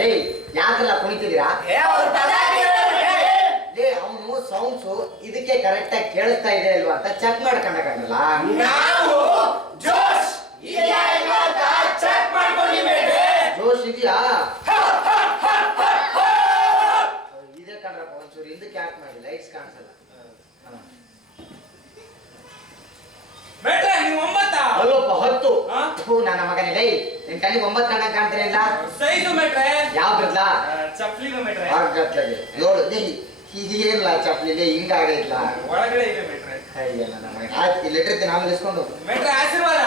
ರೀ ಯಾಕಲ್ಲ ಕುಣಿತಿದ್ದೀರಾ? ಅವನು ಸೌಂಡ್ಸು ಇದಕ್ಕೆ ಕರೆಕ್ಟ್ ಆಗಿ ಕೇಳಿಸ್ತಾ ಇದೆ ಇಲ್ವಾ ಅಂತ ಚೆಕ್ ಮಾಡ್ಕೊಂಡಲ್ಲ. ಜೋಶ್ ಇದೆಯಾ? ಇದೇ ಕಂಡ್ರಪ್ಪ ಒಂಚೂರು ಹಿಂದಕ್ಕೆ ಯಾಕೆ ಮಾಡಿ ಲೈಟ್ಸ್ ಕಾಣಿಸಲ್ಲ. ಅಲ್ಲಪ್ಪ 10 ನನ್ನ ಮಗನೇ ಲೈ ನಿನ್ ಕಣ್ಣಿಗೆ 9 ಕಣ್ಣ ಕಾಣ್ತಾರೆ ಇಲ್ಲ ಯಾವ್ದ್ರಲ್ಲ ನೋಡು ಇದೇನಿಲ್ಲ ಚಪ್ಲಿಲಿ ಹಿಂಗಾಗೈತ್ಲ ಒಳಗಡೆ ಇದೆ ಮೇಟ್ರೆ. ಅಯ್ಯ ನನ್ನ ಮಗನೇ ಆಯ್ತು ಇಲ್ಲಿ ಇಟ್ಟಿರ್ತೀನಿ ಆಮೇಲೆ ಇಸ್ಕೊಂಡು ಮೇಟ್ರೆ ಆಶೀರ್ವಾದ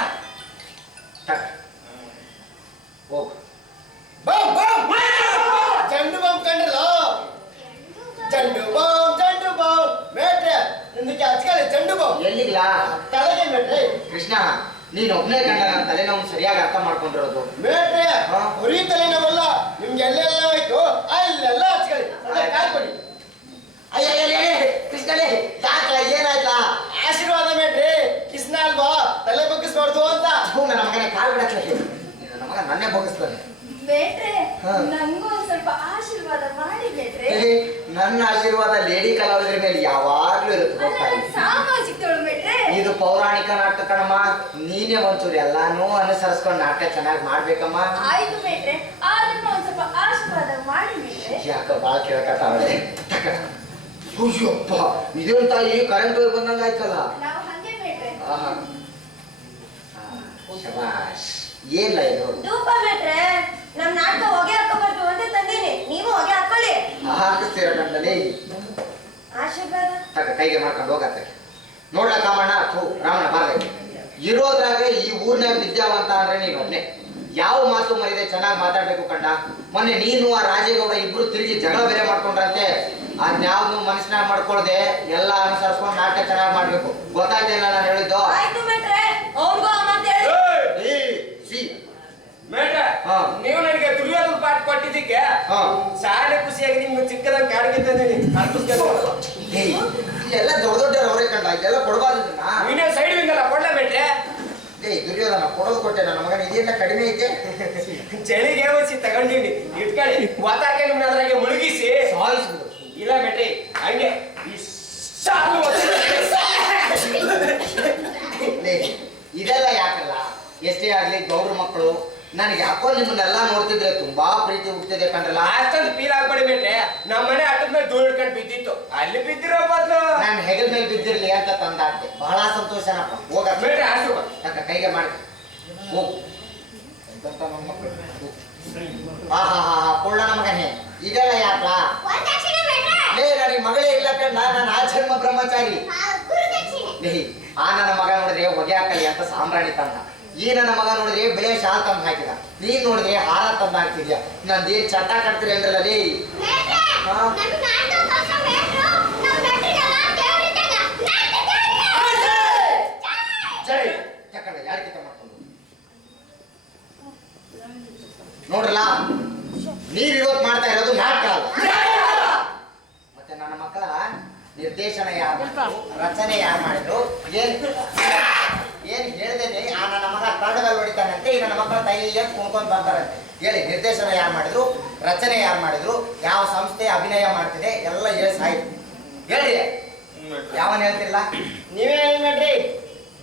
ಹೋಗು. ಜಂಡು ಬಾಂಬ್ ಕಂಡ್ರಲ್ಲ ಜಂಡು ಬಾಂಬ್ ಮೇಟ್ರೆ ನಿಂದಕ್ಕೆ ಹಚ್ಕೊಳ್ಳಿ ಜಂಡು ಬಾಂಬ್ ಎಲ್ಲಿಗ್ಲಾ ತಲೆಗೆ ಮೇಟ್ರೆ. ಕೃಷ್ಣ ನೀನ್ ಒಬ್ನೇ ಕಂಡ ನನ್ನ ತಲೆನೋವು ಸರಿಯಾಗಿ ಅರ್ಥ ಮಾಡ್ಕೊಂಡಿರೋದು ಮೇಟ್ರೆ ಬರೀ ತಲೆನೋವಲ್ಲ ನಿಮ್ಗೆ ಎಲ್ಲೆಲ್ಲ ಹೋಯ್ತು ಅಲ್ಲೆಲ್ಲ ಹಚ್ಕೊಳ್ಳಿ ಕಾಲ್ ಕೊಡಿ. ಅಯ್ಯ ಕೃಷ್ಣನೇ ಯಾಕಲ ಏನಾಯ್ತಾ? ಆಶೀರ್ವಾದ ಮೇಟ್ರಿ ಕೃಷ್ಣ ಅಲ್ವಾ ತಲೆ ಬಗ್ಗಿಸ್ಬಾರ್ದು ಅಂತ. ನನ್ನ ಮಗನೇ ಕಾಲ್ ಬಿಡಕ್ಕೆ ನನ್ನ ಮಗ ನನ್ನೇ ಬಗ್ಗಿಸ್ತಾನೆ. ನಂಗೂ ಸ್ವಲ್ಪ ಆಶೀರ್ವಾದ ಮಾಡಿ ಬೇಟ್ರೆ. ನನ್ನ ಆಶೀರ್ವಾದ ಲೇಡಿ ಕಲಾವಿದರ ಮೇಲೆ ಯಾವಾಗ್ಲೂ ಇರುತ್ತೆ ಗೊತ್ತಾಯ್ತು. ಸಾಮಾಜಿಕಗಳು ಬೇಟ್ರೆ ಇದು ಪೌರಾಣಿಕ ನಾಟಕ ಕಣಮ್ಮ. ನೀನೇ ಒಂಚೂರು ಎಲ್ಲಾನು ಅನುಸರಿಸ್ಕೊಂಡು ನಾಟಕ ಚೆನ್ನಾಗಿ ಮಾಡ್ಬೇಕಮ್ಮ. ಆಯ್ತು ಬೇಟ್ರೆ ಆದ್ರೂ ಒಂದ್ ಸ್ವಲ್ಪ ಆಶೀರ್ವಾದ ಮಾಡಿ ಬೇಟ್ರೆ. ಯಾಕ ಬಾಳ ಕೇಳಕತ್ತಾವಳೆ. ಅಯ್ಯಪ್ಪ ಇದೇನ್ ತಾಯಿ ಕರೆಂಟ್ ಹೋಗಿ ಬಂದಂಗ ಆಯ್ತಲ್ಲ. ನಾವು ಹಂಗೆ ಬೇಟ್ರೆ. ಶಬಾಷ್ ಏನ್ಲ ಇದು ಧೂಪ ಬೇಟ್ರೆ. ನಮ್ ನಾಟಕ ಹೊಗೆ ಹಾಕೋಬಾರ್ದು ಅಂತ ತಂದೀನಿ, ನೀವು ಹೊಗೆ ಹಾಕೊಳ್ಳಿ. ಹಾಕಿಸ್ತೀರ ಕಂಡಲ್ಲಿ ಆಶೀರ್ವಾದ ತಕ್ಕ ಕೈಗೆ ಮಾಡ್ಕೊಂಡು ಹೋಗತ್ತೆ. ನೋಡ್ಲ ಕಾಮಣ್ಣ ರಾಮಣ್ಣ ಬಾರ್ಬೇಕು ಇರೋದ್ರಾಗ ಈ ಊರ್ನಾಗ ವಿದ್ಯಾವಂತ ಅಂದ್ರೆ ನೀನು ಒಬ್ನೇ. ಯಾವ ಮಾತು ಮರಿದೆ ಚೆನ್ನಾಗಿ ಮಾತಾಡ್ಬೇಕು ಕಂಡ. ಮೊನ್ನೆ ನೀನು ಆ ರಾಜೇಗೌಡ ಇಬ್ರು ತಿರುಗಿ ಜಗಳ ಬೇರೆ ಮಾಡ್ಕೊಂಡ್ರಂತೆ. ಅದ್ಯಾವ್ದು ಮನಸ್ಸಿನಾಗ ಮಾಡ್ಕೊಳ್ದೆ ಎಲ್ಲ ಅನುಸರಿಸ್ಕೊಂಡು ನಾಟಕ ಚೆನ್ನಾಗಿ ಮಾಡ್ಬೇಕು. ಗೊತ್ತಾಯ್ತಿಲ್ಲ ನಾನು ಹೇಳಿದ್ದು? ಆಯ್ತು ಬೇಟ್ರೆ ಅವ್ರಿಗೂ ಆ ಮಾತು ಹೇಳಿ. ನೀವು ನನಗೆ ದುರ್ಯೋಧನ ಪಾಠ ಕೊಟ್ಟಿದ್ದಕ್ಕೆ ಶಾಲೆ ಖುಷಿಯಾಗಿ ನಿಮ್ಗೆ ಚಿಕ್ಕದಾಗ ಕಾಡಿಗೆ ತಂದಿನಿ. ಎಲ್ಲ ದೊಡ್ಡ ದೊಡ್ಡವ್ರು ಅವರೇ ಕಂಡ ಇದೆಲ್ಲ ಕೊಡಬಾರ್ದು. ನೀನೇ ಸೈಡ್ ವಿಂಗಲ್ಲ ಕೊಡ್ಲೇ ಬೇಟ್ರೆ. ದುರ್ಯೋಧನ ಕೊಡೋದು ಕೊಟ್ಟೆ ನನ್ನ ಮಗನ ಇದೆಲ್ಲ ಕಡಿಮೆ ಐತೆ. ಚಳಿಗೆ ವಸಿ ತಗೊಂಡಿನಿ ಇಟ್ಕೊಳ್ಳಿ ವಾತಾಕೆ ನಿಮ್ನ ಅದ್ರಾಗೆ ಮುಳುಗಿಸಿ ಸಾಯಿಸ್ಬಿಡು. ಇಲ್ಲ ಬೇಟ್ರಿ ಹಂಗೆ ಇದೆಲ್ಲ ಯಾಕಲ್ಲ ಎಷ್ಟೇ ಆಗ್ಲಿ ಗೌಡ್ರ ಮಕ್ಕಳು ನನಗೆ ಯಾಕೋ ನಿಮ್ಮನ್ನೆಲ್ಲ ನೋಡ್ತಿದ್ರೆ ತುಂಬಾ ಪ್ರೀತಿ ಹುಡ್ತಿದೆ ಕಂಡ್ರಲ್ಲ. ಅಷ್ಟೊಂದು ಫೀಲ್ ಆಗ್ಬೇಡಿ ಬೇಟ್ರೆ. ನಮ್ಮ ಮನೆ ಅಟ್ಟದ ಮೇಲೆ ಧೂಳು ಇಟ್ಕೊಂಡು ಬಿದ್ದಿತ್ತು, ಅಲ್ಲಿ ಬಿದ್ದಿರೋ ಬದ್ಲು ನಾನು ಹೆಗಲ ಮೇಲೆ ಬಿದ್ದಿರ್ಲಿ ಅಂತ ತಂದಾಡ್ತೆ. ಬಹಳ ಸಂತೋಷನಪ್ಪ. ಹೋಗ ಬೇಟ್ರೆ ಆಶೀರ್ವಾದ ಯಾಕ ಕೈಗೆ ಮಾಡಿ ಹೋಗು. ಕೊಳ್ಳ ಮಗನೇ ಇದೆಲ್ಲ ಯಾಕ ನನಗೆ ಮಗಳೇ ಇಲ್ಲ ಕಂಡ. ನಾನು ಆ ಜನ್ಮ ಬ್ರಹ್ಮಚಾರಿ. ಆ ನನ್ನ ಮಗ ನೋಡಿದ್ರೆ ಹೊಗೆ ಹಾಕಲಿ ಅಂತ ಸಾಂಬ್ರಾಣಿ ತಂದ. ಈ ನನ್ನ ಮಗ ನೋಡಿದ್ರೆ ಬೆಳೆ ಶಾಲ್ ತಂದು ಹಾಕಿದ. ನೀನ್ ನೋಡಿದ್ರೆ ಹಾರ ತಂದು ಹಾಕ್ತಿದ್ಯಾ. ನಂದೇನ್ ಚಟ್ಟ ಕಟ್ತೀರಿ ಅಂದ್ರಲ್ಲ ಲೇ. ನೋಡ್ರಲ್ಲ ನೀವ್ ಇವತ್ತು ಮಾಡ್ತಾ ಇರೋದು ನಾಟಕ ಅಲ್ಲ. ಮತ್ತೆ ನನ್ನ ಮಕ್ಕಳ ನಿರ್ದೇಶನ ಯಾರು ಮಾಡಿದ್ರು, ರಚನೆ ಯಾರು ಮಾಡಿದ್ರು, ಏನ್ ಹೇಳ್ದೇನೆ ಆ ನನ್ನ ಮಗ ಕನ್ನಡದಲ್ಲಿ ಹೊಡಿತಾನಂತೆ. ಈ ನನ್ನ ಮಕ್ಕಳ ತೈಲಿಗೆ ಕುಣ್ಕೊಂಡ್ ಬರ್ತಾರಂತೆ. ಹೇಳಿ ನಿರ್ದೇಶನ ಯಾರು ಮಾಡಿದ್ರು, ರಚನೆ ಯಾರು ಮಾಡಿದ್ರು, ಯಾವ ಸಂಸ್ಥೆ ಅಭಿನಯ ಮಾಡ್ತಿದೆ ಎಲ್ಲ ಹೇಳಿ ಸಾಯ್ತು. ಹೇಳ್ರಿ ಯಾವನ್ ಹೇಳ್ತಿಲ್ಲ ನೀವೇ ಹೇಳಿ ಮೇಟ್ರಿ.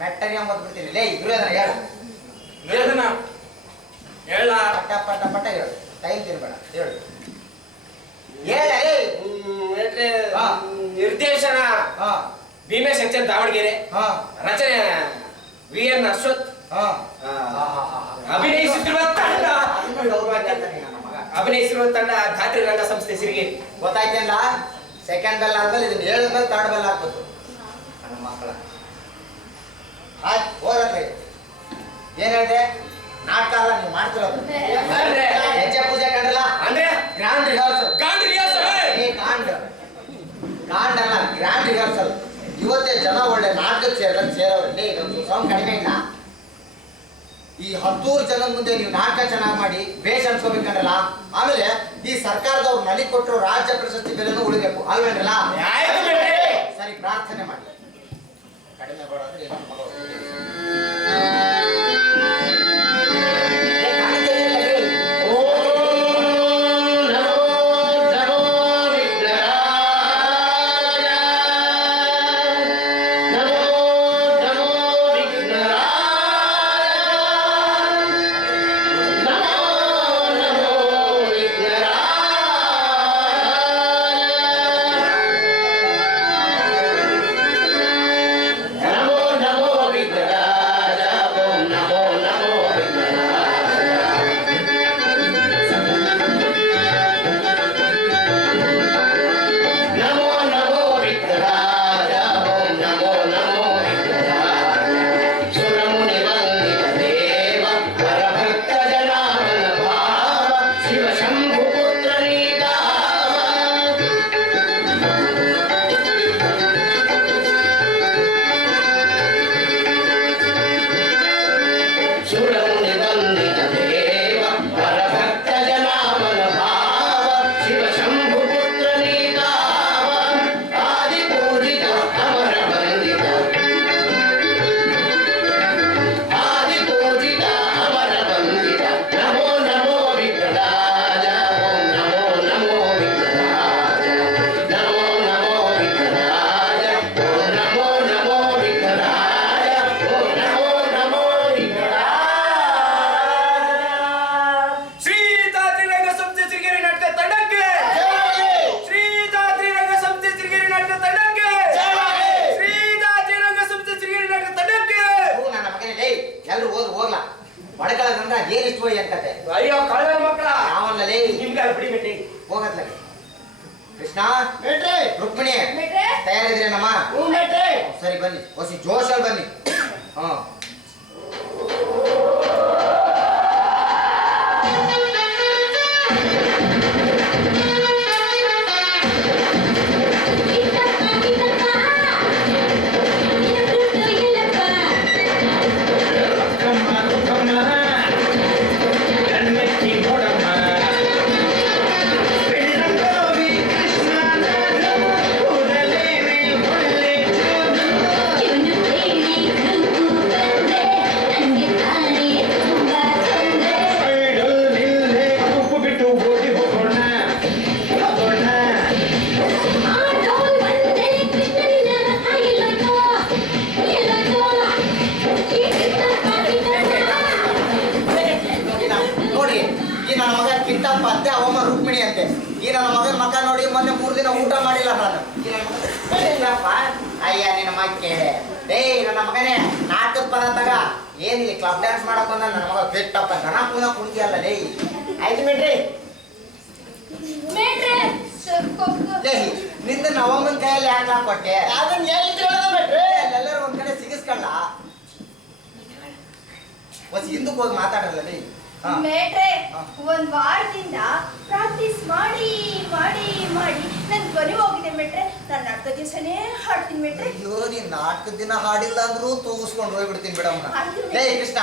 ಮೆಟ್ಟರಿ ಅಂಬದ್ಬಿಡ್ತೀನಿ ಲೇ. ದುರ್ಯೋಧನ ಹೇಳು. ದುರ್ಯೋಧನ ಹೇಳ ಪಟ್ಟ ಪಟ್ಟ ಪಟ್ಟ ಹೇಳು. ಟೈಮ್ ತಿನ್ಬೇಡ ಹೇಳು. ಹೇಳ ನಿರ್ದೇಶನ ಭೀಮೇಶ್ ಎಚ್ ಎನ್ ದಾವಣಗೆರೆ. ರಚನೆ ವಿ.ಎನ್. ಅಶ್ವಥ್. ಅಭಿನಯಿಸುತ್ತಿರುವ ತಂಡ ಧಾತ್ರಿ ರಂಗ ಸಂಸ್ಥೆ ಸಿರಿಗೆರೆ. ಗೊತ್ತಾಯ್ತಲ್ಲ. ಸೆಕೆಂಡ್ ಬೆಲ್ ಆದ್ಮೇಲೆ ಇದನ್ನ ಹೇಳಿದ್ಮೇಲೆ ಥರ್ಡ್ ಬೆಲ್ ಹಾಕ್ಬೇಕು ನನ್ನ ಮಕ್ಕಳ. ಆಯ್ತು ಹೋಗತ್ತೆ. ಏನ್ ಹೇಳಿದೆ? ನಾಟಕ ಅಲ್ಲ ನೀವು ಮಾಡ್ತಿರೋದು. ಹೆಜ್ಜೆ ಪೂಜೆ ಕಂಡಲ್ಲ ಅಂದ್ರೆ ಗ್ರ್ಯಾಂಡ್ ರಿಹರ್ಸಲ್. ಗಾಂಡ್ ರಿಹರ್ಸಲ್ ಕಾಂಡ್ ಅಲ್ಲ ಗ್ರ್ಯಾಂಡ್ ರಿಹರ್ಸಲ್. ಇವತ್ತೇ ಜನ ಒಳ್ಳೆ ನಾಟಕ ಸೇರೋರಲ್ಲಿ ಇದೊಂದು ಸೌಂಡ್ ಕಡಿಮೆ ಇಲ್ಲ. ಈ 10 ಜನದ ಮುಂದೆ ನೀವು ನಾಟಕ ಚೆನ್ನಾಗಿ ಮಾಡಿ ಬೇಷ್ ಅನ್ಸ್ಕೋಬೇಕಂದ್ರಲ್ಲ. ಆಮೇಲೆ ಈ ಸರ್ಕಾರದವ್ರು ನಲಿ ಕೊಟ್ಟರು ರಾಜ್ಯ ಪ್ರಶಸ್ತಿ ಬೆಲೆನೂ ಉಳಿಬೇಕು ಅಲ್ವೇನ್ರಲ್ಲ. ಸರಿ ಪ್ರಾರ್ಥನೆ ಮಾಡಿ. ಕಡಿಮೆ ಬರೋದ್ರೆ ಏನು ಬಂದ ಏನ್ ಇಷ್ಟು ಅಂತತೆ ಅಯ್ಯೋ ಕಳ್ಳ ಮಕ್ಕಳ ಯಾವಲ್ಲೇ ನಿಮ್ಗೆ ಬಿಡಿ ಬಿಟ್ಟಿ ಹೋಗತ್ಲಗೆ ಕೃಷ್ಣ ಮೇಟ್ರೆ ರುಕ್ಮಿಣಿ ಬಿಟ್ರೆ ತಯಾರಿದ್ರೇನಮ್ಮ ಹ್ಞೂ ಮೇಟ್ರೆ ಸರಿ ಬನ್ನಿ ಹೊಸಿ ಜೋಶಲ್ಲಿ ಬನ್ನಿ ಹಾ ನೋಡಿ ಈ ನನ್ನ ಮಗ ಕಿಟ್ಟಪ್ಪ ಅಂತೆ ಅವಮ್ಮ ರುಕ್ಮಿಣಿ ಅಂತೆ ಈ ನನ್ನ ಮಗನ ಮಗ ನೋಡಿ ಮೊನ್ನೆ 3 ದಿನ ಊಟ ಮಾಡಿಲ್ಲ ನಾನು ಈ ನನ್ನ ಮಗ ಇಲ್ಲಪ್ಪ ಅಯ್ಯ ನಿನ್ನ ಮಗ ಕೇಳೆ ಏಯ್ ನನ್ನ ಮಗನೇ ನಾಟಕದ ಪದ ತಗ ಏನಿಲ್ಲ ಕ್ಲಬ್ ಡ್ಯಾನ್ಸ್ ಮಾಡಕ್ ಬಂದ ನನ್ನ ಮಗ ಕಿಟ್ಟಪ್ಪ ದನ ಪುನಃ ಕುಣಿಯಲ್ಲ ಲೇ ಆಯ್ತು ಮೇಟ್ರೆ ಮೇಟ್ರೆ ಲೇ ನಿಂದ ನವಮ್ಮನ ಕೈಯಲ್ಲಿ ಯಾಕೆ ಕೊಟ್ಟೆ ಅದನ್ನ ಹೇಳಿದ್ರೆ ಹೇಳದ ಮೇಟ್ರೆ ಎಲ್ಲರೂ ಒಂದ್ ಕಡೆ ಸಿಗಿಸ್ಕೊಳ್ಳ ಹೊಸ ಹಿಂದಕ್ಕೆ ಹೋಗಿ ಮಾತಾಡಲ್ಲ ಲೇ ಹಾ ಮೇಟ್ರೆ ಒಂದ್ ವಾರದಿಂದ ಪ್ರಾಕ್ಟೀಸ್ ಮಾಡಿ ಮಾಡಿ ಮಾಡಿ ನನ್ ಧ್ವನಿ ಹೋಗಿದೆ ಮೇಟ್ರೆ ನಾನು ಅರ್ಧ ದಿವಸನೇ ಹಾಡ್ತೀನಿ ಮೇಟ್ರೆ ಅಯ್ಯೋ ನೀನ್ 4 ದಿನ ಹಾಡಿಲ್ಲ ಅಂದ್ರೂ ತೂಗಿಸ್ಕೊಂಡು ಹೋಗ್ಬಿಡ್ತೀನಿ ಬಿಡವನ್ನ ಆಯ್ತು. ಲೇ ಕೃಷ್ಣ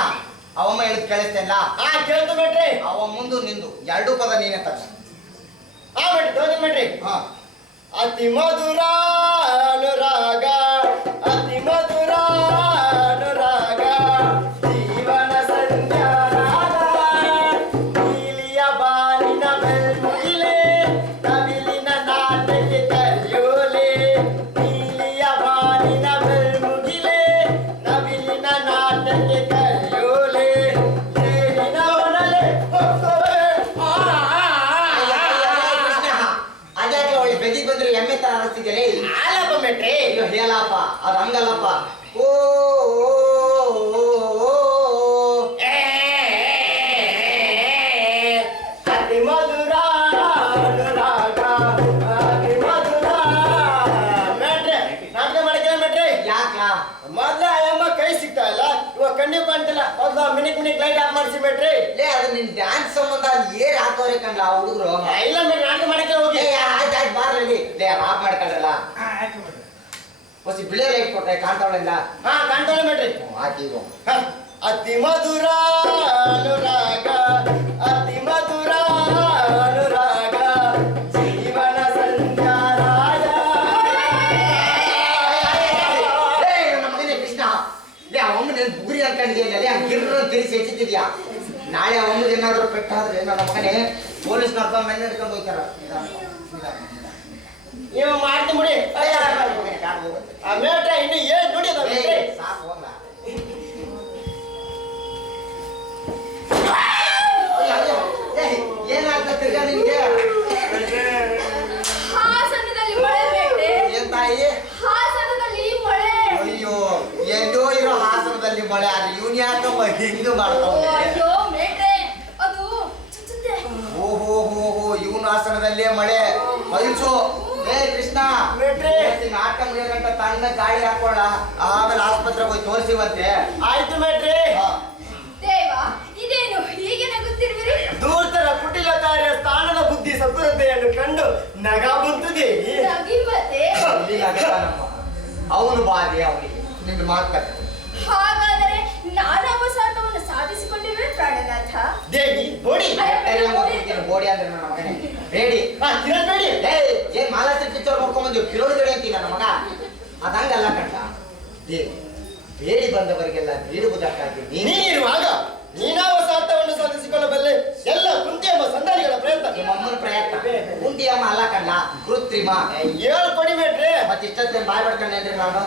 ಅವಮ್ಮ ಹೇಳಿದ್ ಕೇಳಿಸ್ತೇಲ್ಲ ಹಾ ಕೇಳ್ತು ಮೇಟ್ರೆ ಅವ ಮುಂದು ನಿಂದು 2 ಪದ ನೀನೇ ತಕ್ಷ ಹಾ ಮೇಟ್ರೆ ತೋದಿ ಮೇಟ್ರೆ ಹಾ ಅತಿ ಮಧುರ ಅನುರಾಗ ಅತಿ ಮಧುರ ಅನುರಾಗ ಜೀವನ ಸಂಧ್ಯಾರಾಗ ನೀಲಿಯ ಬಾಲಿನ ಬೆಳ್ಮುಗಿಲೆ ನವಿಲಿನ ನಾಟಕ್ಕೆ ಕರೆಯೋಲೆ ನೀಲಿಯ ಬಾಲಿನ ಬೆಳ್ಮುಗಿಲೆ ನವಿಲಿನ ನಾಟಕ್ಕೆ ಕರೆಯೋಲೆ ಏನಿನ ಒಡಲೆ ಹೊಕ್ಕವೆ. ಕೃಷ್ಣ ಅದ್ಯಾಕೆ ಅವಳಿ ಬೆದಿ ಬಂದ್ರೆ ಎಮ್ಮೆ ತರ ಅನಿಸ್ತಿದ್ಯಲೇ ಆಲಪ್ಪ ಮೇಟ್ರೆ ಅಯ್ಯೋ ಹೇಳಪ್ಪ ಅದು ಹಂಗಲ್ಲಪ್ಪ ಓ ಅತಿ ಮಧುರ ಅನುರಾಗ ಅತಿ ಮಧುರ ಮೇಟ್ರೆ ನಾಟಕ ಮಾಡಿದ್ರೆ ಮೇಟ್ರೆ ಯಾಕ ಮೊದ್ಲ ಅಯ್ಯಮ್ಮ ಕೈ ಸಿಗ್ತಾ ಇಲ್ಲ ಇವಾಗ ಕಣ್ಣು ಕಾಣ್ತಿಲ್ಲ ಮೊದ್ಲು ಮಿನಿಕ್ ಲೈಟ್ ಆಫ್ ಮಾಡಿಸಿ ಮೇಟ್ರೆ ಲೇ ಅದು ನಿನ್ ಡ್ಯಾನ್ಸ್ ಸಂಬಂಧ ಅಲ್ಲಿ ಏರ್ ಹಾಕೋರೆ ಕಂಡ್ಲ ಆ ಹುಡುಗರು ಇಲ್ಲ ಮೇಟ್ರೆ ನಾಟಕ ಮಾಡಕ್ಕೆ ಹೋಗಿ ಆಯ್ತು ಬಾರ್ಲಿ ಲೇ ಆಫ್ ಮಾಡ್ಕೊಂಡಲ್ಲ ಹೊಸಿ ಬಿಳೆ ಲೈಟ್ ಕೊಟ್ರೆ ಕಾಣ್ತಾವಳಿಲ್ಲ ಹಾ ಕಾಣ್ತಾಳೆ ಮೇಟ್ರೆ ಹಾಕಿ ಈಗ ಹ. ಅತಿ ಮಧುರ ಅನುರಾಗ ಅತಿ ಮಧುರ ಅನುರಾಗ ಜೀವನ ಸಂಧ್ಯಾರಾಗ ಲೇ ನನ್ನ ಮಗನೇ ಕೃಷ್ಣ ಲೇ ಅವಮ್ಮ ನೀನು ಬುಗುರಿ ಅನ್ಕೊಂಡಿದ್ಯಲ್ಲ ಲೇ ಗಿರ್ರ ತಿರ್ಸಿ ಹೆಚ್ಚಿದ್ಯಾ ನಾಳೆ ಅವಮ್ಮಗೆ ಏನಾದ್ರು ಪೆಟ್ಟಾದ್ರೆ ನನ್ನ ಮಗನೇ ಪೊಲೀಸ್ ನಡ್ಕೊಂಡು ಮೇಲೆ ಹಿಡ್ಕೊಂಡು ಹೋಗ್ತಾರ ನೀವು ಮಾಡ್ತಿ ಮುಡಿ ಆ ಮೇಟ್ರೆ ಇನ್ನು ಏನ್ ನುಡಿಯೋದ ಮೇಟ್ರೆ ಸಾಕು ಹೋಗ್ಲ ಏನಾಗ್ತ ತಿರ್ಗಾ ನಿನ್ಗೆ ಹಾಸನದಲ್ಲಿ ಮಳೆ ಮೇಟ್ರೆ ಏನ್ ತಾಯಿ ಹಾಸನದಲ್ಲಿ ಮಳೆ ಅಯ್ಯೋ ಎಲ್ಲೋ ಇರೋ ಹಾಸನದಲ್ಲಿ ಮಳೆ ಆದ್ರೆ ಇವನ್ ಯಾಕಮ್ಮ ಹಿಂಗ ಮಾಡ್ತಾವ ಅಯ್ಯೋ ಮೇಟ್ರೆ ಅದು ಚುಚ್ಚುತ್ತೆ ಓಹೋ ಹೋ ಹೋ ಇವನ್ ಹಾಸನದಲ್ಲೇ ಮಳೆ ಮೈಲ್ಸು ಏ ಕೃಷ್ಣ ಮೇಟ್ರೆ. ನಾಟಕ ಮುಗಿಯಗಂಟ ತಣ್ಣ ಗಾಳಿ ಹಾಕೊಳ್ಳ ಆಮೇಲೆ ಆಸ್ಪತ್ರೆಗೆ ಹೋಗಿ ತೋರಿಸಿವಂತೆ ಆಯ್ತು ಮೇಟ್ರೆ ದೇವ ಇದೇನು ಹೀಗೆ ನಗುತ್ತಿರುವಿರಿ ದೂರ್ತರ ಕುಟಿಲ ಕಾರ್ಯ ಸ್ಥಾನದ ಬುದ್ಧಿ ಸಪುರತೆಯನ್ನು ಕಂಡು ನಗ ಬುದ್ಧುದೇ ನಗಿಮತೆ ಅವನು ಬಾಧೆ ಅವನಿಗೆ ನಿನ್ನ ಮಾತುಕತೆ ಹಾಗಾದರೆ ನಾನು ಅವಸಾರ್ಥವನ್ನು ಸಾಧಿಸಿಕೊಂಡಿರುವೆ ಪ್ರಾಣನಾಥ ದೇವಿ ಬೋಡಿ ಬೋಡಿ ಅಂದ್ರೆ ನನ್ನ ಮಗನೇ ಬೇಡಿ ಕಿರಣ್ ಬೇಡಿ ಏನ್ ಮಾಲಾಸ್ತ್ರಿ ಪಿಕ್ಚರ್ ನೋಡ್ಕೊಂಡ್ಬಂದಿವ್ ಕಿರೋಡಿಗಡೆ ಅಂತೀವಿ ನನ್ನ ಮಗ ಅದಂಗಲ್ಲ ಕಂಡ ದೇವಿ ಬೇಡಿ ಬಂದವರಿಗೆಲ್ಲ ನೀಡುವುದಕ್ಕಾಗಿ ನೀನಿರುವಾಗ ನೀನಾವಸಾರ್ಥವನ್ನು ಸಾಧಿಸಿಕೊಳ್ಳಬಲ್ಲೆ ಎಲ್ಲ ಕುಂತಿ ಎಂಬ ಸಂದಾರಿಗಳ ಪ್ರಯತ್ನ ನಿಮ್ಮ ಅಮ್ಮನ ಪ್ರಯತ್ನ ಕುಂತಿಯಮ್ಮ ಅಲ್ಲ ಕಂಡ ಕೃತ್ರಿಮ ಹೇಳ್ಕೊಡಿ ಮೇಟ್ರೆ ಮತ್ತಿಷ್ಟೊತ್ತೇನು ಬಾಯ್ ಪಡ್ಕೊಂಡೇನ್ರಿ ನಾನು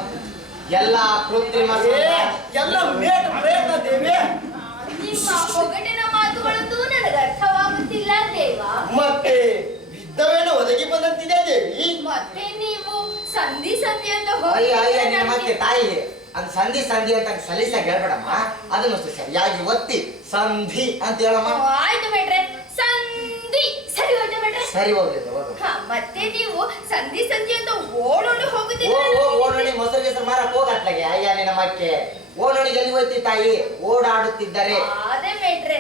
ಎಲ್ಲ ಕೃತ್ರಿಮ ಎಲ್ಲ ಮೇಟ್ ಪ್ರಯತ್ನ ದೇವಿ ನಿಮ್ಮ ಒಗಟಿನ ಮಾತುಗಳಂತೂ ನನಗೆ ಅರ್ಥವಾಗುತ್ತಿಲ್ಲ ದೇವ ಮತ್ತೆ ಯುದ್ಧವೇನೋ ಒದಗಿ ಬಂದಂತಿದೆ ದೇವಿ ಮತ್ತೆ ನೀವು ಸಂಧಿ ಸಂಧಿ ಅಂತ ಅಯ್ಯ ಅಯ್ಯ ಹೋಗಿ ನಿನ್ನ ಮತ್ತೆ ತಾಯಿ ಅದು ಸಂಧಿ ಸಂಧಿ ಅಂತ ಸಲೀಸಾಗಿ ಹೇಳ್ಬೇಡಮ್ಮ, ಅದನ್ನು ಸರಿಯಾಗಿ ಒತ್ತಿ ಸಂಧಿ ಅಂತ ಹೇಳಮ್ಮ. ಆಯ್ತು ಮೇಟ್ರೆ, ಸಂಧಿ ಸರಿ ಹೋಯ್ತು ಮೇಟ್ರೆ. ಸರಿ ಹೋಗ್ಲಿದ್ದು ಹೋಗು. ಮತ್ತೆ ನೀವು ಸಂಧಿ ಸಂಧಿ ಅಂತ ಓಡೋಡಿ ಹೋಗುದಿಲ್ಲ. ಓಡೋಣಿ ಮೊಸರು ಹೆಸರು ಮಾರಕ್ ಹೋಗತ್ಲಾಗೆ. ಅಯ್ಯ ನಿನ್ನ ಮಕ್ಕೆ ಓಡೋಣಿಗೆ ಎಲ್ಲಿ ಹೋಯ್ತಿ ತಾಯಿ? ಓಡಾಡುತ್ತಿದ್ದರೆ. ಅದೇ ಮೇಟ್ರೆ,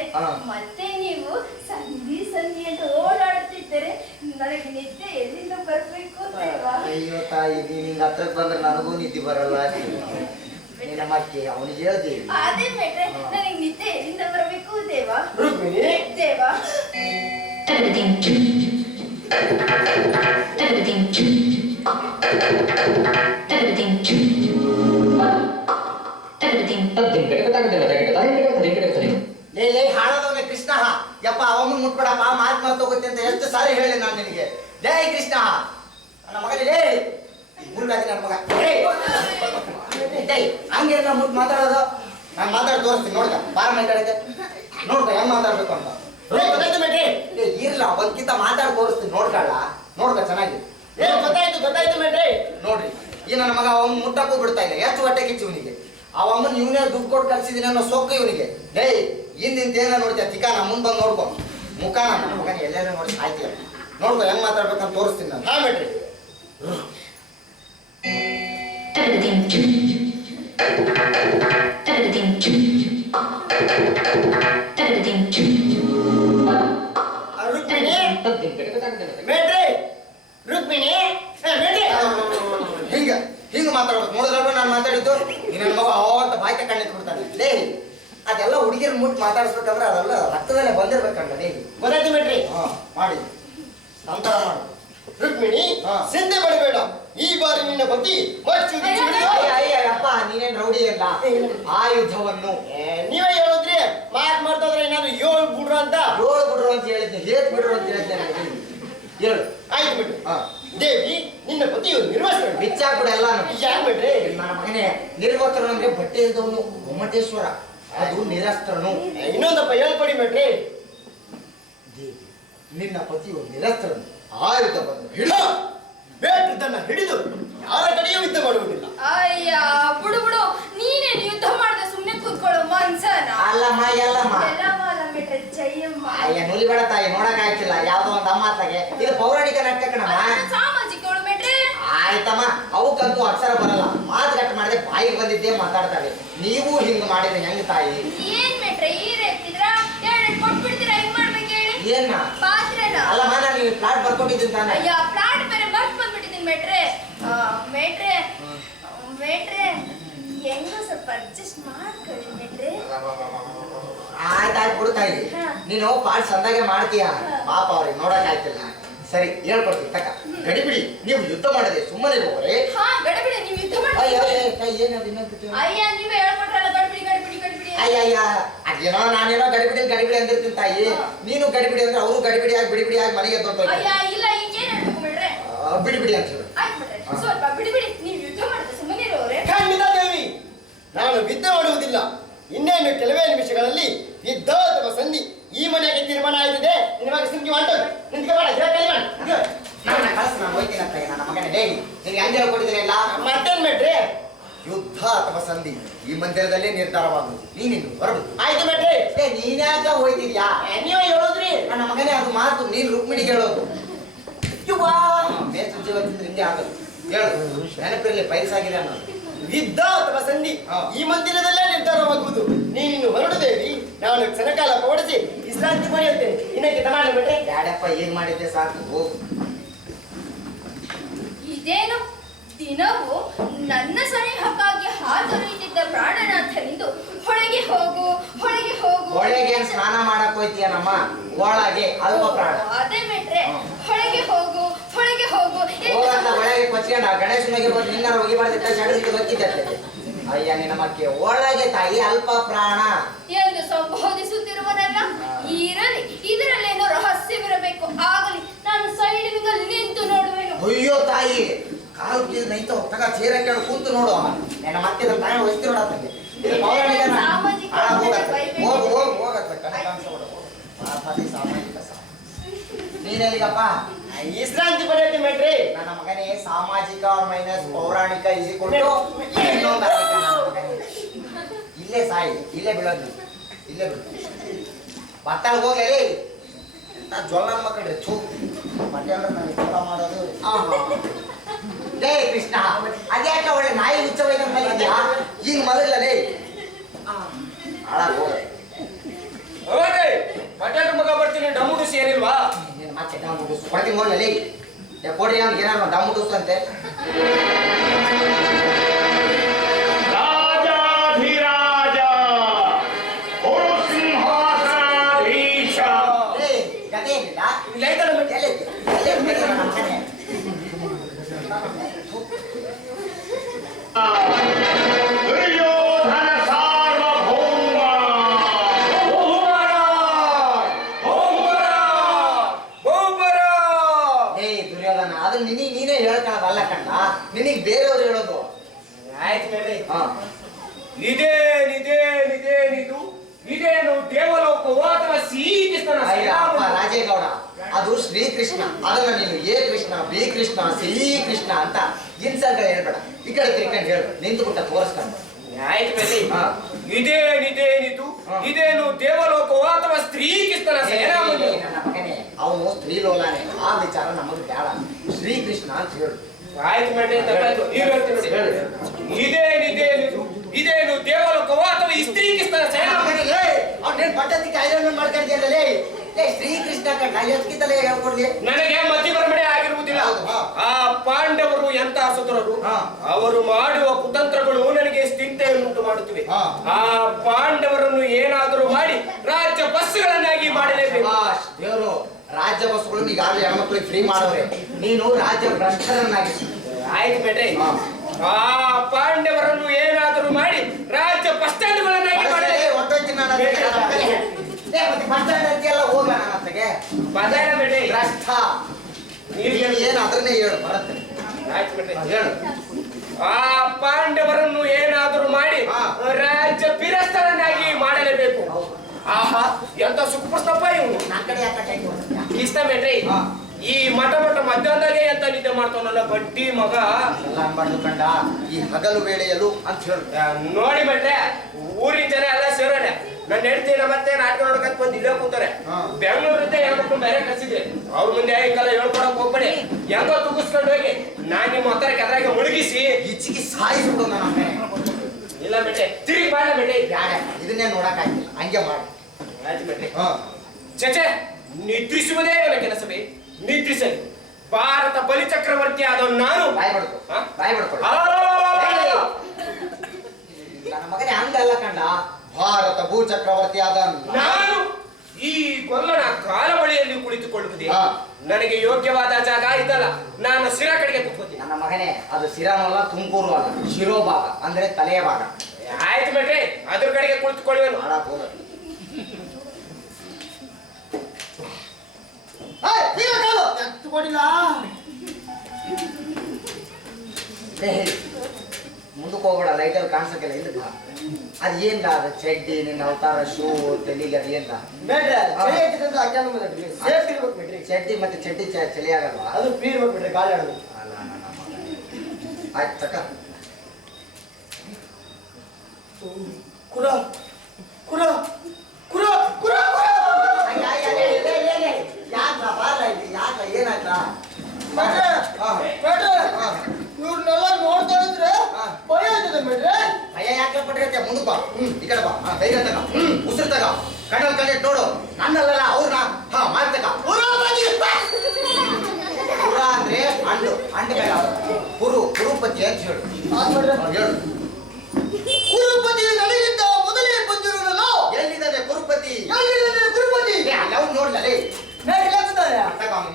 ಮತ್ತೆ ನೀವು ಸಂಧಿ ಸಂಧಿ ಅಂತ ಓಡಾಡುತ್ತಿದ್ದರೆ ನನಗೆ ನಿದ್ದೆ ಎಲ್ಲಿಂದ ಬರ್ಬೇಕು? ಅಯ್ಯೋ ತಾಯಿ, ನೀನ್ ಹಿಂಗ ಹತ್ರಕ್ ಬಂದ್ರೆ ನನಗೂ ನಿದ್ದೆ ಬರಲ್ಲ. ನಿನ್ನ ಮಕ್ಕೆ ಅವನಿಗೆ ಹೇಳ್ದಿ. ಅದೇ ಮೇಟ್ರೆ, ನನಗೆ ನಿದ್ದೆ ಎಲ್ಲಿಂದ ಬರ್ಬೇಕು? ದೇವ ರುಕ್ಮಿಣಿ, ದೇವ ಲೇ ಹಾಳದವನೇ ಕೃಷ್ಣ, ಯಪ್ಪ ಅವಮ್ಮನ್ ಮುಟ್ಬೇಡಪ್ಪ, ಮಾತ್ ಮರ್ತೋಗುತ್ತೆ ಅಂತ ಎಷ್ಟು ಸಾರಿ ಹೇಳಿ ನಾನು ನಿನಗೆ. ಜೈ ಕೃಷ್ಣ ನನ್ನ ಮಗನೇ. ಲೇ ಮುರುಗಾದಿ ನನ್ನ ಮಗ. ಹಂಗೆ ಮುಟ್ ಮಾತಾಡೋದು. ನಾನು ಮಾತಾಡಿ ತೋರಿಸ್ತೀನಿ ನೋಡ್ಕ. ಬಾರ ಮೈ ಕಡೆಗೆ ನೋಡ್ಕ ಹೆಂಗ್ ಮಾತಾಡ್ಬೇಕು ಅಂತ. ಇರ್ಲ ಒಂದ್ಕಿಂತ ಮಾತಾಡಿ ತೋರಿಸ್ತೀನಿ ನೋಡ್ಕೊಳ್ಳ. ನೋಡ್ಕ ಚೆನ್ನಾಗಿ. ಗೊತ್ತಾಯ್ತು ಮೇಟ್ರೆ. ನೋಡ್ರಿ ಈ ನನ್ನ ಮಗ ಅವನ್ ಮುಟ್ಟಕ್ಕೂ ಬಿಡ್ತಾ ಇಲ್ಲ. ಎಷ್ಟು ಹೊಟ್ಟೆ ಕಿಚ್ಚು ಇವನಿಗೆ. ಅವಮ್ಮನ್ ಇವನೇ ದುಡ್ಡು ಕೊಟ್ಟು ಕಲ್ಸಿದೀನಿ ಅನ್ನೋ ಸೊಕ್ಕು ಇವನಿಗೆ. ಡೇ ಹಿಂದಿಂತ ಏನ ನೋಡ್ತೀಯ ತಿಕ್ಕ ಮುಂದ್ ಬಂದು ನೋಡ್ಕೊ ಮುಖ. ನನ್ನ ಮಗನ ಎಲ್ಲರೂ ನೋಡಿ ಸಾಯ್ತೀಯ. ನೋಡ್ಕೊ ಹೆಂಗ್ ಮಾತಾಡ್ಬೇಕಂತ ತೋರಿಸ್ತೀನಿ ನಾನು. ಹಾ ಮೇಟ್ರೆ. ರುಕ್ಮಿಣಿ ಮೇಟ್ರೆ, ರುಕ್ಮಿಣಿ ಮೇಟ್ರೆ. ಹಿಂಗ ಹಿಂಗ ಮಾತಾಡ್ಬೇಕು. ನೋಡಿದ್ರೆ ನಾನು ಮಾತಾಡಿದ್ದು ಈ ನನ್ನ ಮಗ ಅಂತ ಬಾಯ್ಕ ಕಣ್ಣಿಟ್ಟು ಬಿಡ್ತಾನೆ. ಲೇ ಅದೆಲ್ಲ ಹುಡುಗಿಯರ್ ಮುಟ್ಟು ಮಾತಾಡಿಸ್ಬೇಕಂದ್ರೆ ಅದೆಲ್ಲ ರಕ್ತದಲ್ಲೇ ಬಂದಿರ್ಬೇಕಂಡ. ಲೇ ಗೊತ್ತಾಯ್ತು ಮೇಟ್ರೆ. ಮಾಡಿ ನಂತರ ಮಾಡು. ರುಕ್ಮಿಣಿ, ಸಿದ್ಧೆ ಬಡಬೇಡ. ಈ ಬಾರಿ ನಿನ್ನ ಪತಿ ಅಪ್ಪ ನೀನೇನ್ ರೌಡಿ ಅಲ್ಲ. ಆಯುಧವನ್ನು ನೀವೇ ಹೇಳಿದ್ರಿ. ಮಾಡ್ತಾದ್ರೆ ಏನಾದ್ರು 7 ಬಿಡ್ರು ಅಂತ. 7 ಬಿಡ್ರು ಅಂತ ಹೇಳಿದ್ದೆ, ಹೇತ್ ಬಿಡ್ರು ಅಂತ ಹೇಳಿದ್ದೆ. ಹೇಳು. ಆಯ್ತು ಬಿಡ್ರಿ. ದೇವಿ, ನಿನ್ನ ಪತಿಯು ನಿರ್ವಸ್ತ್ರ. ಬಿಚ್ಚಾಕ್ಬಿಡ ಎಲ್ಲ. ಯಾಕೆ ಬಿಡ್ರಿ? ನನ್ನ ಮಗನೇ, ನಿರ್ವಸ್ತ್ರ ಅಂದ್ರೆ ಬಟ್ಟೆ ಇದ್ದವನು ಗೊಮ್ಮಟೇಶ್ವರ, ಅದು ನಿರಸ್ತ್ರನು. ಇನ್ನೊಂದಪ್ಪ ಹೇಳ್ಕೊಡಿ ಮೇಟ್ರಿ. ದೇವಿ, ನಿನ್ನ ಪತಿಯು ನಿರಸ್ತ್ರನು. ಆಯುಧ ಬಂದು ಹಿಡ ಬೇಟದನ್ನ ಹಿಡಿದು ಯಾರ ಕಡೆಯೂ ಯುದ್ಧ ಮಾಡುವುದಿಲ್ಲ. ಅಯ್ಯ ಬಿಡು ಬಿಡು, ನೀನೇನು ಯುದ್ಧ ಮಾಡ್ದೆ ಸುಮ್ನೆ ಕೂತ್ಕೊಳ್ಳೋ ಮನ್ಸನ. ಅಲ್ಲಮ್ಮ ಎಲ್ಲಮ್ಮ ಮೇಟ್ರೆ ಜಯಮ್ಮ. ಅಯ್ಯ ನುಲಿಬೇಡ ತಾಯಿ, ನೋಡಕ್ ಆಯ್ತಿಲ್ಲ. ಯಾವ್ದೋ ಒಂದು ಅಮ್ಮ ಅತ್ತಗೆ. ಇದು ಪೌರಾಣಿಕ ನಾಟಕ ಕಣಮ್ಮ. ಸಾಮಾಜಿಕಗಳು ಮೇಟ್ರೆ. ಆಯ್ತಮ್ಮ, ಅವಕ್ಕಂತೂ ಅಕ್ಷರ ಬರಲ್ಲ. ಮಾತುಕಟ್ಟು ಮಾಡದೆ ಬಾಯಿಗೆ ಬಂದಿದ್ದೇ ಮಾತಾಡ್ತಾವೆ. ನೀವು ಹಿಂಗ್ ಮಾಡಿದ್ರೆ ಹೆಂಗ್ ತಾಯಿ? ಏನ್ ಮೇಟ್ರೆ ಈ ರೇತಿದ್ರ ಕೊಟ್ಬಿಡ್ತೀರಾ? ಹಿಂಗ್ ಮಾಡ್ಬೇಕು ಹೇಳಿ. ಏನ ಪಾತ್ರೆನ? ಅಲ್ಲಮ್ಮ, ನಾನು ಪ್ಲಾಟ್ ಬರ್ಕೊಂಡಿದ್ದೀನಿ ತಾನೆ. ಅಯ್ಯ ಪ್ಲಾಟ್ ಬೇರೆ ಬರ್ತ್ ಬಂದ್ಬಿಟ್ಟಿದ್ದೀನಿ ಮೇಟ್ರೆ. ಮೇಟ್ರೆ ಮೇಟ್ರೆ ಹೆಂಗೋ ಸ್ವಲ್ಪ ಅಡ್ಜಸ್ಟ್ ಮಾಡ್ಕೊಳ್ಳಿ ಮೇಟ್ರೆ. ಆಯ್ತಾಯ್ತು ಬಿಡು ತಾಯಿ. ನೀನು ಪಾಠ ಸಂದಾಗೆ ಮಾಡ್ತೀಯ. ಪಾಪ ಅವ್ರಿಗೆ ನೋಡಕ್ ಆಯ್ತಿಲ್ಲ. ಸರಿ ಹೇಳ್ಕೊಡ್ತೀನಿ ತಕ್ಕ. ಗಡಿಬಿಡಿ, ನೀವು ಯುದ್ಧ ಮಾಡದೆ ಸುಮ್ಮನೆ ಹೋಗ್ರೆ. ಹಾ ಗಡಿಬಿಡಿ, ನೀವು ಯುದ್ಧ ಮಾಡಿ. ಅಯ್ಯ ನೀವೇ ಹೇಳ್ಕೊಟ್ರಲ್ಲ ಗಡಿಬಿಡಿ ಗಡಿಬಿಡಿ ಗಡಿಬಿಡಿ. ಅಯ್ಯ ಅದೇನೋ ನಾನೇನೋ ಗಡಿಬಿಡಿ ಅಂದಿರ್ತೀನಿ ತಾಯಿ. ನೀನು ಗಡಿಬಿಡಿ ಅಂದ್ರೆ ಅವರು ಗಡಿಬಿಡಿ ಆಗಿ ಬಿಡಿಬಿಡಿ ಆಗಿ ಮನೆಗೆ ಎದ್ದು. ಅಯ್ಯ ಇಲ್ಲ, ಈಗೇನ್ ಹೇಳ್ಬೇಕು ಮೇಟ್ರೆ? ಬಿಡಿಬಿಡಿ ಅಂತ ಹೇಳು. ಆಯ್ತು ಮೇಟ್ರೆ, ಸ್ವಲ್ಪ ಬಿಡಿಬಿಡಿ. ನೀವು ಯುದ್ಧ ಮಾಡಿದ್ರೆ ಸುಮ್ಮನೆ ಇರೋರೆ. ಖಂಡಿತ ದೇವಿ, ನಾನು ಯುದ್ಧ ಮಾಡುವುದಿಲ್ಲ. ಇನ್ನೇನು ಕೆಲವೇ ನಿಮಿಷಗಳಲ್ಲಿ ಯುದ್ಧ ಅಥವಾ ಸಂಧಿ ಈ ಮನೆಗೆ ತೀರ್ಮಾನ ಆಯ್ತಿದೆ. ನಿಮಗೆ ಸಿಂಗಿ ಮಾಡಿ ನಿಂತ್ಕೋಬೇಡ. ನಾನು ಹೋಯ್ತೀನಿ ಅಂತ ನನ್ನ ಮಗನೇ. ಡೇ ನಿನ್ಗೆ ಹೆಂಗೆ ಹೇಳ್ಕೊಟ್ಟಿದ್ದೀನಿ ಇಲ್ಲ? ಮತ್ತೇನ್ ಮೇಟ್ರಿ? ಯುದ್ಧ ಅಥವಾ ಸಂಧಿ ಈ ಮಂದಿರದಲ್ಲೇ ನಿರ್ಧಾರವಾಗುವುದು. ನೀನಿನ್ನು ಹೊರಡು. ಆಯ್ತು ಮೇಟ್ರಿ. ನೀನ್ಯಾಕ ಹೋಯ್ತಿದ್ಯಾ? ನೀವೇ ಹೇಳೋದ್ರಿ. ನನ್ನ ಮಗನೇ ಅದು ಮಾತು. ನೀನು ರುಕ್ಮಿಣಿಗೆ ಹೇಳೋದು. ಮೇಲ್ ಜೀವ ತಿಂದ್ರೆ ಹಿಂಗೆ ಆಗೋದು. ಹೇಳು, ನೆನಪಿರಲಿ ಪೈಸಾಗಿದೆ ಅನ್ನೋದು. ಯುದ್ಧ ಅಥವಾ ಸಂಧಿ ಈ ಮಂದಿರದಲ್ಲೇ ನಿರ್ಧಾರವಾಗುವುದು. ನೀನಿನ್ನು ಹೊರಡು ದೇವಿ. ನಾನು ಕ್ಷಣಕಾಲ ಪೋಡಿಸಿ ವಿಶ್ರಾಂತಿ ಪಡೆಯುತ್ತೇನೆ. ಇನ್ನಕ್ಕೆ ತಮಾಷೆ ಬಿಟ್ರೆ ಯಾಡಪ್ಪ ಏನ್ ಮಾಡಿದ್ದೆ ಸಾಕು ಹೋಗು. ಇದೇನು ದಿನವೂ ನನ್ನ ಸನಿಹಕ್ಕಾಗಿ ಹಾತೊರೆಯುತ್ತಿದ್ದ ಪ್ರಾಣನಾಥನಿಂದು ಹೊಳೆಗೆ ಹೋಗು ಹೊಳೆಗೆ ಹೋಗು. ಒಳಗೆ ಸ್ನಾನ ಮಾಡಕ್ ಹೋಯ್ತೀಯ ನಮ್ಮ ಒಳಗೆ ಅಲ್ಪ ಪ್ರಾಣ. ಅದೇ ಮೇಟ್ರೆ, ಹೊಳೆಗೆ ಹೋಗು ಹೊಳೆಗೆ ಹೋಗು. ಹೋಗಂತ ಒಳಗೆ ಕೊಚ್ಕೊಂಡ ಗಣೇಶನಿಗೆ ಬಂದು ನಿನ್ನ ಹೋಗಿ ಮಾಡಿದ ಶಡದಿಗೆ ಗೊತ್ತಿದ್ದೆ. ಅಯ್ಯ ನಿನ್ನ ಮಕ್ಕೆ ಒಳಗೆ ತಾಯಿ ಅಲ್ಪ ಪ್ರಾಣ ಎಂದು ಸಂಬೋಧಿಸುತ್ತಿರುವನಲ್ಲ. ಇರಲಿ, ಇದರಲ್ಲೇನೋ ರಹಸ್ಯವಿರಬೇಕು. ಆಗಲಿ, ನಾನು ಸೈಡ್ ವಿಂಗಲ್ಲಿ ನಿಂತು ನೋಡುವೆನು. ಅಯ್ಯೋ ತಾಯಿ, ಕಾಲು ಕೀಳು ನೈತ ತಗ ಚೇರ ಕೇಳು ಕೂತು ನೋಡು. ನನ್ನ ಮತ್ತೆ ನನ್ನ ತಾಯಿ ವಹಿಸ್ತಿ ನೋಡತ್ತಂಗೆ. ಹೋಗು ಹೋಗು ಹೋಗತ್ತ ಸಾಮಾಜಿಕ. ನೀನೆಲ್ಲಿಗಪ್ಪ? ವಿಶ್ರಾಂತಿ ಪಡೆಯುತ್ತೆ ಮೇಟ್ರಿ. ನನ್ನ ಮಗನೇ, ಸಾಮಾಜಿಕ ಮೈನಸ್ ಪೌರಾಣಿಕ ಇಸಿಕೊಂಡು ಇಲ್ಲೇ ಸಾಯಿ, ಇಲ್ಲೇ ಬೀಳೋದು, ಇಲ್ಲೇ ಬೀಳೋದು. ಬಟ್ಟಲ್ ಹೋಗಲಿ ನಾ ಜೊಲ್ಲ ಮಕ್ಕಳ್ರಿ ಚೂ ಬಟ್ಟೆ ಅಂದ್ರೆ ನನಗೆ ಜೊಲ್ಲ ಮಾಡೋದು. ಲೇ ಕೃಷ್ಣ, ಅದ್ಯಾಕ ಒಳ್ಳೆ ನಾಯಿ ಹುಚ್ಚವೈದ ಮಲಗಿದ್ಯಾ? ಈಗ ಮಲಗಲೇ ಹಾಳಾಗ ಹೋಗ. ಪಟೇಲ್ ಮಗ ಬರ್ತೀನಿ, ಡಮ್ಮುಡು ಸೇರಿಲ್ವಾ? ನೀನು ಮತ್ತೆ ಡಾಮುಡುಸು ಕೊಡ್ತೀನಿ ಹೋಗಲಿ. ಕೊಡ್ರಿ ಅವ್ನಿಗೆ ಏನಾರು ಡಾಮುಡುಸು ಅಂತೆ. ರಾಜಾಧಿರಾಜ ಗುರು ಸಿಂಹಾಸನಾಧೀಶ. ಏ ಗದೆ ಏನಿಲ್ಲ ಇಲ್ಲ ಐತಲ್ಲ ಮತ್ತೆ. ಎಲ್ಲೈತಿ? ಎಲ್ಲೈತಿ ಗದೆ ನಮ್ಮ ಮನೆ? ದುರ್ಯೋಧನ ಸಾರ್ವಭೌಮ. ಏ ದುರ್ಯೋಧನ, ಅದು ನೀನೇ ಹೇಳ್ಕೊಳ್ಳೋದಲ್ಲ ಕಣ್ಣ, ನಿನಗೆ ಬೇರೆಯವ್ರು ಹೇಳೋದು. ಆಯ್ತು ಬೇಡ್ರಿ. ಹಾ ಇದೇನಿದು ಇದೇನು ದೇವಲೋಕವೋ ಅಥವಾ ಶ್ರೀಕೃಷ್ಣನ ಅಯ್ಯಪ್ಪ ರಾಜೇಗೌಡ, ಅದು ಶ್ರೀಕೃಷ್ಣ. ಅದನ್ನ ನೀನು A Krishna, B Krishna, C Krishna ಅಂತ ಇನ್ಸಲ್ಟ್ ಹೇಳ್ಬೇಡ. ಈ ಕಡೆ ತಿರ್ಕೊಂಡು ಹೇಳು, ನಿಂತು ಬಿಟ್ಟ ತೋರಿಸ್ಕೊಂಡು. ಆಯ್ತು ಬೇಡ್ರಿ. ಹಾ. ಇದೇನಿದು ಹಾ. ಇದೇನು ದೇವಲೋಕವೋ ಅಥವಾ ಶ್ರೀಕೃಷ್ಣನ ಸೇನಾಮಂಡಲ? ನನ್ನ ಮಗನೇ, ಅವನು ಸ್ತ್ರೀಲೋಲಾನೆ. ಆ ವಿಚಾರ ನಮಗೆ ಬೇಡ. ಶ್ರೀಕೃಷ್ಣ ಅಂತ ಹೇಳು. ಆಯ್ತು ಬೇಡ್ರಿ, ತಪ್ಪಾಯ್ತು. ಈಗ ಹೇಳ್ತೀನಿ ನೋಡಿ. ಇದೇನು ದೇವಲೋಕವೋ ಅಥವಾ ಈ ಶ್ರೀಕೃಷ್ಣನ ಸೇನಾಮಂಡಲ? ಅವ್ನೇನ್ ಪಟ್ಟದಕ್ಕೆ ಐರನ್ ಮಾಡ್ಕೊಂಡಿದ್ದಲ್ಲೇ ಶ್ರೀಕೃಷ್ಣ ಕಂಡ ಎಷ್ಟಿದ್ದಲೇ ಹೇಳ್ಕೊಡ್ಲಿ. ನನಗೆ ಮತಿ ಬರಮಣೆ ಆಗಿರುವುದಿಲ್ಲ. ಹೌದು, ಹಾ. ಆ ಪಾಂಡವರು ಎಂತ ಸುತರರು, ಹಾ. ಅವರು ಮಾಡುವ ಕುತಂತ್ರಗಳು ನನಗೆ ಸ್ಥಿರತೆಯನ್ನುಂಟು ಮಾಡುತ್ತಿವೆ. ಹಾ. ಆ ಪಾಂಡವರನ್ನು ಏನಾದರೂ ಮಾಡಿ ರಾಜ್ಯ ಬಸ್ಸುಗಳನ್ನಾಗಿ ಮಾಡಲೇಬೇಕು. ಶಭಾಷ್, ದೇವರು ರಾಜ್ಯ ಬಸ್ಸುಗಳನ್ನು ಈಗಾಗಲೇ ಹೆಣ್ಮಕ್ಳಿಗೆ ಫ್ರೀ ಮಾಡೋರೆ. ನೀನು ರಾಜ್ಯ ಭ್ರಷ್ಟರನ್ನಾಗಿ. ಆಯ್ತು ಬೇಡ್ರಿ. ಹಾ. ಆ ಪಾಂಡವರನ್ನು ಏನಾದರೂ ಮಾಡಿ ರಾಜ್ಯ ಬಸ್ ಸ್ಟ್ಯಾಂಡ್ಗಳನ್ನಾಗಿ ಮಾಡಲೇಬೇಕು. ಬದಾಯ ಬೇಡ್ರಿ. ಭ್ರಷ್ಟ ಏನ್ ಅದನ್ನೇ ಹೇಳು ಬರುತ್ತೆ. ಆಯ್ತು ಬೇಡ್ರಿ. ಹೇಳು. ಆ ಪಾಂಡವರನ್ನು ಏನಾದರೂ ಮಾಡಿ ಹಾ. ರಾಜ್ಯ ಪಿರಸ್ಥರನ್ನಾಗಿ ಮಾಡಲೇಬೇಕು. ಆಹಾ, ಎಂತ ಸುಪ್ರಸ್ತಪ್ಪ ಇವನು. ನನ್ನ ಕಡೆ ಯಾಕೆ ಇಷ್ಟ ಬೇಡ್ರಿ. ಹಾ. ಈ ಮಠ ಮಧ್ಯಾಹ್ನದಾಗೆ ಎಂತ ನಿದ್ದೆ ಮಾಡ್ತಾನಲ್ಲ ಬಡ್ಡಿ ಮಗ. ಎಲ್ಲ ಅನ್ಬಾರ್ದು ಕಂಡ, ಈ ಹಗಲು ವೇಳೆಯಲು ಅಂತ ಹೇಳು. ನೋಡಿ ಬಿಟ್ರೆ ಊರಿನ ಜನ ಎಲ್ಲ ಸೇರೋಣ. ನನ್ನ ಹೆಂಡತಿ ಮತ್ತೆ ನಾಟಕ ನೋಡಕಂತ ಬಂದು ಇಲ್ಲೇ ಕೂತಾರೆ. ಹಾ. ಬೆಂಗಳೂರಿಂದ ಹೆಣ್ಮಕ್ಳು ಬೇರೆ ಕಳ್ಸಿದ್ರೆ ಅವ್ರ ಮುಂದೆ ಈ ಕಾಲ ಹೇಳ್ಕೊಡಕ್ ಹೋಗ್ಬೇಡಿ. ಹೆಂಗೋ ತುಗಿಸ್ಕೊಂಡು ಹೋಗಿ ನಾನ್ ನಿಮ್ಮ ಹತ್ತರಕ್ಕೆ ಅದ್ರಾಗೆ ಮುಳುಗಿಸಿ ಇಚ್ಚಿಗೆ ಸಾಯಿಸ್ಬಿಡು ನನ್ನ ಅಮ್ಮೆ. ಇಲ್ಲ ಬಿಟ್ಟೆ ತಿರುಗಿ ಬಾಳ ಬಿಟ್ಟೆ. ಬ್ಯಾಡ, ಇದನ್ನೇ ನೋಡಕ್ ಆಗಿಲ್ಲ, ಹಂಗೆ ಮಾಡಿ. ಆಯ್ತು ಬಿಟ್ರಿ. ಹಾ. ಚಚೆ, ನಿದ್ರಿಸುವುದೇ ನನ್ನ ಕೆಲಸವೇ? ನಿದ್ರಿಸಲಿ. ಭಾರತ ಬಲಿಚಕ್ರವರ್ತಿ ಆದ ನಾನು ಬಾಯ್ ಬಡ್ಕೊ, ಹಾ? ಬಾಯ್ ಬಡ್ಕೊಳ್ಳ. ಅಲಲಲಲಲಲ. ನನ್ನ ಮಗನೇ ಹಂಗಲ್ಲ ಕಂಡ, ಭಾರತ ಭೂಚಕ್ರವರ್ತಿ ಆದ ನಾನು ಈ ಗೊಲ್ಲನ ಕಾಲಬಳಿಯಲ್ಲಿ ಕುಳಿತುಕೊಳ್ಳುವುದೇ ಹಾ. ನನಗೆ ಯೋಗ್ಯವಾದ ಜಾಗ ಇದಲ್ಲ. ನಾನು ಶಿರಾ ಕಡೆಗೆ ಕೂತ್ಕೋತೀನಿ. ನನ್ನ ಮಗನೇ, ಅದು ಶಿರಾನಲ್ಲ, ತುಮಕೂರು ಅಲ್ಲ, ಶಿರೋಭಾಗ ಅಂದ್ರೆ ತಲೆಯ ಭಾಗ. ಆಯ್ತು ಬಿಟ್ರಿ, ಅದ್ರ ಕಡೆಗೆ ಕುಳಿತುಕೊಳ್ಳುವೆನು. ಹಾಳಾಗ್ ಹೋಗ. ಮುಂದಕ್ಕೆ ಹೋಗ್ಬೇಡ, ಲೈಟಲ್ಲಿ ಕಾಣಿಸಕ್ಕಿಲ್ಲ. ಇಲ್ಲ ಅದು ಏನ್ಲ, ಅದು ಚಡ್ಡಿ, ನಿನ್ನ ಅವತಾರ, ಶೂ, ತೆಲಿಗೆ ಅದು ಏನ್ಲ? ಚಡ್ಡಿ ಮತ್ತೆ ಚಡ್ಡಿ ಚಳಿ ಆಗಲ್ವಾ? ಅದು ಫ್ರೀ ಇರ್ಬೇಕು ಬಿಡ್ರಿ, ಗಾಳಿ ಆಡೋದು. ಅಲ್ಲ, ಆಯ್ತು ತಕ್ಕ. ಕುರ ಕುರ ಕುರ ಕುರ ಇವ್ರನ್ನೆಲ್ಲ ನೋಡ್ತಾ ಇದ್ರೆ ಭಯ ಆಯ್ತದೆ ಬಿಡ್ರಿ. ಭಯ ಯಾಕೆ ಪಟ್ಟಿರತ್ತೆ? ಮುಂದಕ್ಕೆ ಬಾ, ಈ ಕಡೆ ಬಾ. ಧೈರ್ಯ ತಗ, ಉಸಿರು ತಗ, ಕಣ್ಣಲ್ಲಿ ಕಣ್ಣಿಟ್ಟು ನೋಡು. ನನ್ನಲ್ಲ ಅವ್ರನ್ನ. ಹಾ, ಮಾಡ್ತಕ. ಪುರ ಅಂದ್ರೆ ಅಂಡು, ಅಂಡ ಬೇಡ. ಕುರುಪತಿ ಅಂತ ಹೇಳು. ಹೇಳು. ಕುರುಪತಿ ನನಗಿಂತ ಮೊದಲೇ ಬಂದಿರೋನಲ್ಲ. ಎಲ್ಲಿದ್ದಾನೆ ಕುರುಪತಿ? ಎಲ್ಲಿದ್ದಾನೆ ಕುರುಪತಿ? ಅವ್ನು ನೋಡ್ಲೇ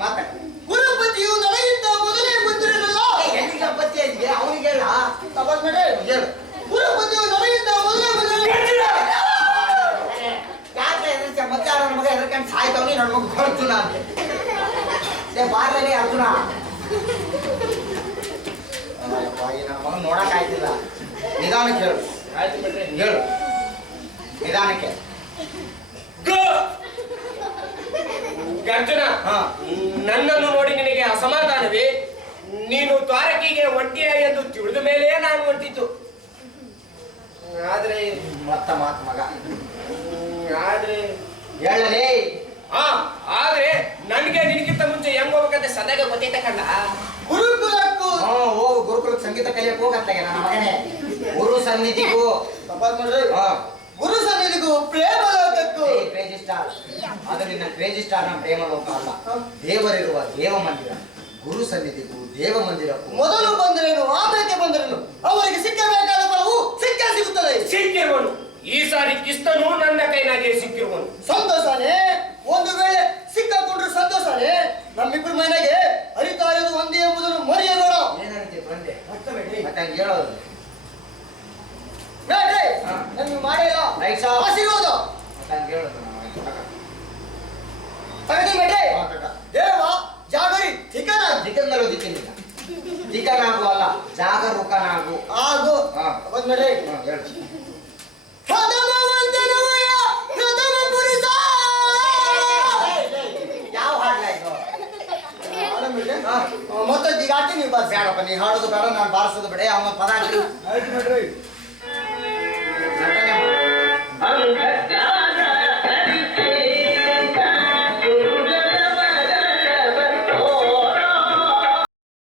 ಮಾತಾಡ. ಕುರುಪತಿಯು ನನಗಿಂತ ಮೊದಲೇ ಬಂದಿರೋನಲ್ಲ. ಎಲ್ಲಿಗ ಪತಿ ಆಗಿದೆ ಅವನಿಗೆ ಹೇಳ. ಹೇಳು. ಕುರುಪತಿಯು ನನಗಿಂತ ಮೊದಲೇ ಬಂದಿರೋ. ಯಾಕೆ ಎದುರಿಸ ಮತ್ತೆ ನನ್ನ ಮಗ ಎದರ್ಕೊಂಡು ಸಾಯ್ತವನಿ. ನನ್ನ ಮಗ ಅರ್ಜುನ ಅಂತ ಬಾರ್ಲೇ ಅರ್ಜುನ. ನನ್ನ ಮಗ ನೋಡಕ್ ಆಯ್ತಿಲ್ಲ. ನಿಧಾನಕ್ಕೆ ಹೇಳು. ಆಯ್ತು ಬಿಟ್ರಿ. ಹೇಳು ನಿಧಾನಕ್ಕೆ. ಅರ್ಜುನ, ಹಾ. ನನ್ನನ್ನು ನೋಡಿ ನಿನಗೆ ಅಸಮಾಧಾನವೇ? ನೀನು ದ್ವಾರಕಿಗೆ ಒಂಟಿಯ ಎಂದು ತಿಳಿದ ಮೇಲೆ ನಾನು ಹೊಂಟಿದ್ದು. ಆದ್ರೆ ಮತ್ತ ಮಾತ್ ಮಗ ಆದ್ರೆ ಹೇಳಲೇ ಹಾ ಆದ್ರೆ ನನ್ಗೆ ನಿನಗಿಂತ ಮುಂಚೆ ಹೆಂಗ್ ಹೋಗ್ಬೇಕಂತ ಸದಾಗ ಗೊತ್ತೈತೆ ಕಣ್ಣ. ಗುರುಕುಲಕ್ಕೂ ಹೋಗು ಗುರುಕುಲಕ್ಕೆ ಸಂಗೀತ ಕಲಿಯಕ್ಕೆ ಹೋಗತ್ತಾಗೆ ನನ್ನ ಮಗನೇ. ಗುರು ಸನ್ನಿಧಿಗೂ ತಪಾಸ್ ಮಾಡ್ರಿ. ಗುರು ಸನ್ನಿಧಿಗೂ ಪ್ರೇಮ ಲೋಕಕ್ಕೂ ಕ್ರೇಜಿ ಸ್ಟಾರ್ ಅದು ನಿನ್ನ ಕ್ರೇಜಿ ಸ್ಟಾರ್ ನ ಪ್ರೇಮ ಲೋಕ ಅಲ್ಲ, ದೇವರಿರುವ ದೇವ ಮಂದಿರ. ಗುರು ಸನ್ನಿಧಿಗೂ ದೇವ ಮಂದಿರಕ್ಕೂ ಮೊದಲು ಬಂದರೇನು ಆಮೇಲೆ ಬಂದರೇನು ಅವರಿಗೆ ಸಿಕ್ಕಬೇಕಾದ ಫಲವು ಸಿಕ್ಕೇ ಸಿಗುತ್ತದೆ. ಸಿಕ್ಕಿರುವನು ಈ ಸಾರಿ ಕಿಸ್ತನು ನನ್ನ ಕೈನಾಗೆ ಸಿಕ್ಕಿರುವನು. ಸಂತೋಷನೇ, ಒಂದು ವೇಳೆ ಸಿಕ್ಕಾಕೊಂಡ್ರೆ ಸಂತೋಷನೇ. ನಮ್ಮಿಬ್ಬರ ಮನೆಗೆ ಹರಿತಾ ಇರೋದು ಒಂದೇ ಎಂಬುದನ್ನು ಮರೆಯಬೇಡ. ಏನಾಗುತ್ತೆ ಬಂದೆ ಅರ್ಥ ಬೇಡ್ರಿ. ಮತ್ತೆ ಹಂಗೆ ಹೇಳೋದು ಬೇಡ್ರಿ, ನಮ್ಗೆ ಮಾಡಿಲ್ಲ ರೈಟ್ ಸಾಬ್. ಆಶೀರ್ವಾದ ಮತ್ತೆ ಹಂಗೆ ಹೇಳೋದು ತಗದಿ ಬೇಡ್ರಿ. ದೇವ ಜಾಗರಿ ಠಿಕಾನ ದಿಕ್ಕನ್ನಲ್ಲೂ ದಿಕ್ಕಿನಿಲ್ಲ. ದಿಕ್ಕನಾಗು ಅಲ್ಲ, ಜಾಗರೂಕನಾಗು. ಆಗು ಹಾ. ಬಂದ್ಬೇಡ್ರಿ. ಹೇಳು. ಪ್ರಥಮ ವಂದನವಯ್ಯ, ಪ್ರಥಮ ಪುರುಷ. ಯಾವ ಹಾಡ್ಲ ಇದು? ಮತ್ತೆ ಈಗ ಆಟಿ ನೀವು ಬಾರ್ಸಿ. ಬೇಡಪ್ಪ, ನೀ ಹಾಡೋದು ಬೇಡ, ನಾನು ಬಾರಿಸೋದು ಬೇಡ. ಅವನ ಪದ ಆಯ್ತು ಬೇಡ್ರಿ.